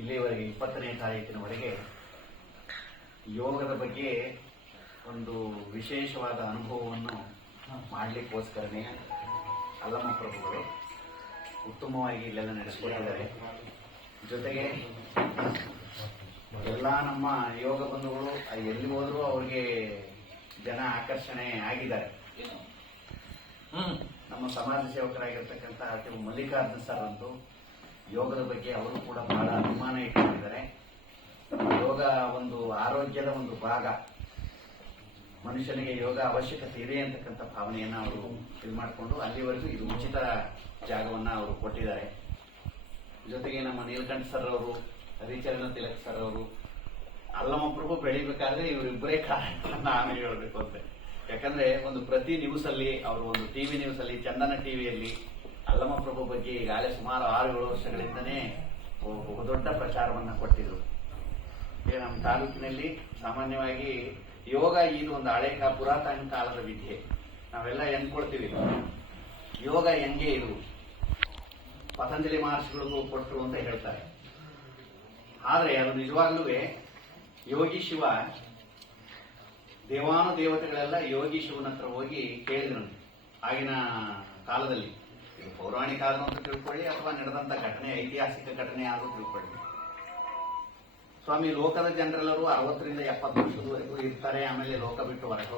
ಇಲ್ಲಿಯವರೆಗೆ ಇಪ್ಪತ್ತನೇ ತಾರೀಕಿನವರೆಗೆ ಯೋಗದ ಬಗ್ಗೆ ಒಂದು ವಿಶೇಷವಾದ ಅನುಭವವನ್ನು ಮಾಡಲಿಕ್ಕೋಸ್ಕರನೇ ಅಲ್ಲಮ್ಮ ಪ್ರಭುಗಳು ಉತ್ತಮವಾಗಿ ಇಲ್ಲೆಲ್ಲ ನಡೆಸಿಕೊಂಡಿದ್ದಾರೆ ಜೊತೆಗೆ ಎಲ್ಲ ನಮ್ಮ ಯೋಗ ಬಂಧುಗಳು ಎಲ್ಲಿ ಹೋದರೂ ಅವ್ರಿಗೆ ಜನ ಆಕರ್ಷಣೆ ಆಗಿದ್ದಾರೆ ನಮ್ಮ ಸಮಾಜ ಸೇವಕರಾಗಿರ್ತಕ್ಕಂಥ. ಮಲ್ಲಿಕಾರ್ಜುನ್ ಸರ್ ಅಂತೂ ಯೋಗದ ಬಗ್ಗೆ ಅವರು ಕೂಡ ಬಹಳ ಅಭಿಮಾನ ಇಟ್ಕೊಂಡಿದ್ದಾರೆ ಯೋಗ ಒಂದು ಆರೋಗ್ಯದ ಒಂದು ಭಾಗ. ಮನುಷ್ಯನಿಗೆ ಯೋಗ ಅವಶ್ಯಕತೆ ಇದೆ ಅಂತಕ್ಕಂಥ ಭಾವನೆಯನ್ನ ಅವರು ಇದು ಮಾಡಿಕೊಂಡು ಅಲ್ಲಿವರೆಗೂ ಇದು ಉಚಿತ ಜಾಗವನ್ನು ಅವರು ಕೊಟ್ಟಿದ್ದಾರೆ. ಜೊತೆಗೆ ನಮ್ಮ ನೀಲಕಂಠ ಸರ್ ಅವರು, ಹರಿಚರಣ ತಿಲಕ್ ಸರ್ ಅವರು, ಅಲ್ಲಮಪ್ರಭು ಬೆಳಿಬೇಕಾದ್ರೆ ಇವರಿಬ್ಬರೇ ಕಾರಣ ನಾನು ಹೇಳಬೇಕು ಅಂತ. ಯಾಕಂದ್ರೆ ಒಂದು ಪ್ರತಿ ನ್ಯೂಸ್ ಅಲ್ಲಿ, ಅವರು ಒಂದು ಟಿವಿ ನ್ಯೂಸ್ ಅಲ್ಲಿ, ಚಂದನ ಟಿವಿಯಲ್ಲಿ ಅಲ್ಲಮಪ್ರಭು ಬಗ್ಗೆ ಈಗಾಗಲೇ ಸುಮಾರು ಆರು ಏಳು ವರ್ಷಗಳಿಂದನೇ ಬಹುದೊಡ್ಡ ಪ್ರಚಾರವನ್ನ ಕೊಟ್ಟಿದ್ರು. ನಮ್ಮ ತಾಲೂಕಿನಲ್ಲಿ ಸಾಮಾನ್ಯವಾಗಿ ಯೋಗ ಇದು ಒಂದು ಹಳೆ ಪುರಾತನ ಕಾಲದ ವಿದ್ಯೆ. ನಾವೆಲ್ಲ ಎಂದ್ಕೊಳ್ತೀವಿ ಯೋಗ ಹೆಂಗೆ ಇದು? ಪತಂಜಲಿ ಮಹರ್ಷಿಗಳಿಗೂ ಕೊಟ್ಟರು ಅಂತ ಹೇಳ್ತಾರೆ. ಆದ್ರೆ ಅದು ನಿಜವಾಗ್ಲೂ ಯೋಗಿ ಶಿವ, ದೇವಾನು ದೇವತೆಗಳೆಲ್ಲ ಯೋಗಿ ಶಿವನ ಹತ್ರ ಹೋಗಿ ಕೇಳಿದ್ರು. ಆಗಿನ ಕಾಲದಲ್ಲಿ. ಪೌರಾಣಿಕ ಆದ್ರೂ ಅಂತ ತಿಳ್ಕೊಳ್ಳಿ ಅಥವಾ ನಡೆದಂತ ಘಟನೆ, ಐತಿಹಾಸಿಕ ಘಟನೆ ಆದರೂ ತಿಳ್ಕೊಳ್ಳಿ. ಸ್ವಾಮಿ ಲೋಕದ ಜನರೆಲ್ಲರೂ ಅರವತ್ತರಿಂದ ಎಪ್ಪತ್ತು ವರ್ಷದವರೆಗೂ ಇರ್ತಾರೆ ಆಮೇಲೆ ಲೋಕ ಬಿಟ್ಟು ಹೊರಗೆ